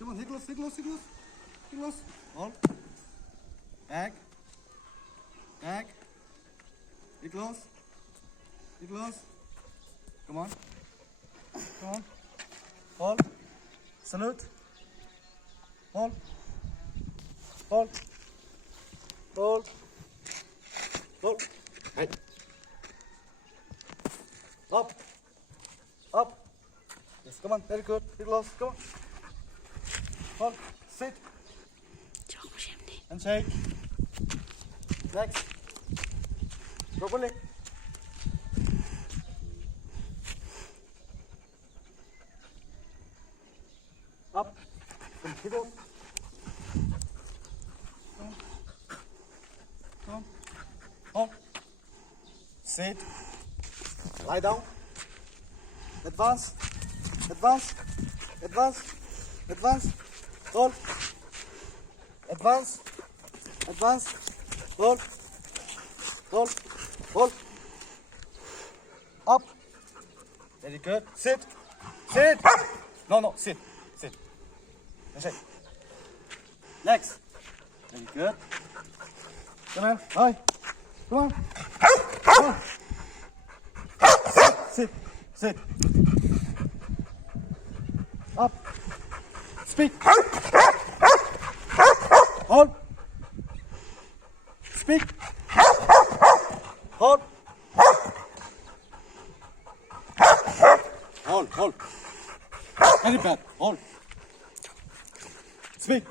Come on, Nicholas, Nicholas, Nicholas, Nicholas. Hold. Back. Back. Nicholas. Nicholas. Come on. Come on. Hold. Salute. Hold. Hold. Hold. Hold. Hey. Up. Up. Yes, come on. Very good. Nicholas, come on. Hold. Sit. Çok şimdi. And shake. Next. Properly. Up. Come, Nicholas. Come. Come. Hold. Sit. Lie down. Advance. Advance. Advance. Advance. Hold. Advance. Advance. Hold. Hold. Hold. Up. Very good. Sit. Sit. No, no. Sit. Sit. That's it. Legs. Very good. Come on. Hi. Come on. Come on. Sit. Sit. Up. Speak. Hold. Speak. Hold. Hold. Hold. Very bad. Hold. Speak.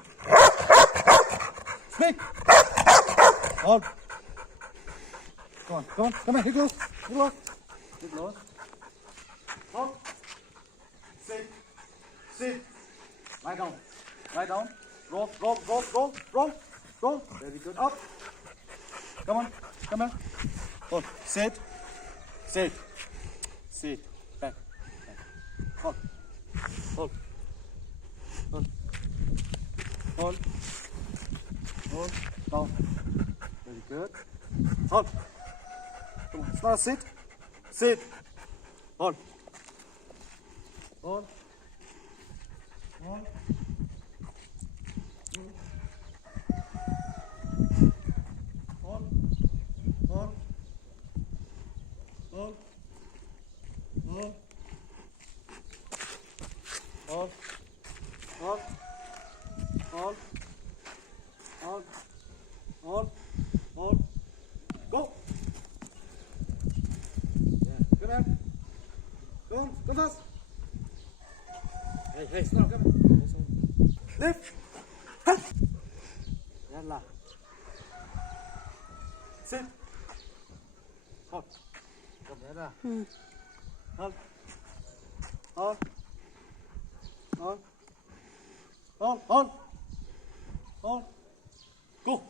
Speak. Hold. Come on. Come on. Come on. Nicholas. Nicholas. Nicholas. Hold. Sit. Sit. Lie down. Lie down. Roll, roll, roll, roll, roll, roll. Very good. Up. Come on. Come on. Hold. Sit. Sit. Sit. Back. Back. Hold. Hold. Hold. Hold. Hold. Down. Very good. Hold. Come on. It's not a sit. Sit. Hold. Hold. Hold. Hold. Hold. Hold. Hold. Hold. Hold. Hold. Hold. Hold. Hold. Go. Yeah. Come on. Go on. Go fast. Hey, hey, stop. Come on. Lift. Yalla. Sit. Hold. Come here. Hold. Hold. Hold. Hold. Hold. Hold. Go.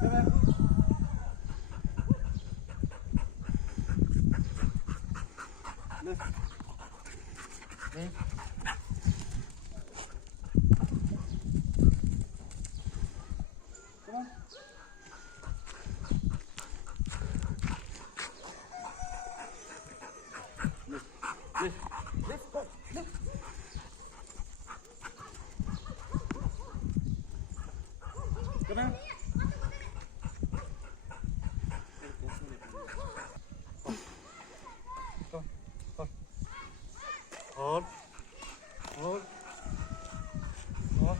Come here. Lift. Lift. Come on. Lift. Lift. Lift. Go. Lift. Come here. Hold. Hold. Hold. Hold.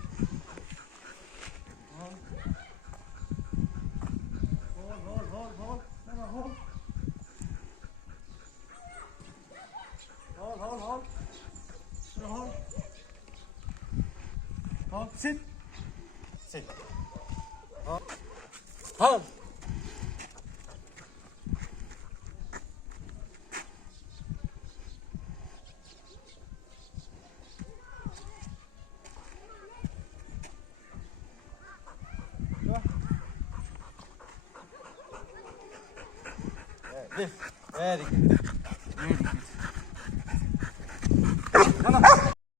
Hold, hold, hold, hold. Never hold. Hold, hold, hold. Never hold. Hold. Sit. Sit. Hold. Hold. Lift. Very good.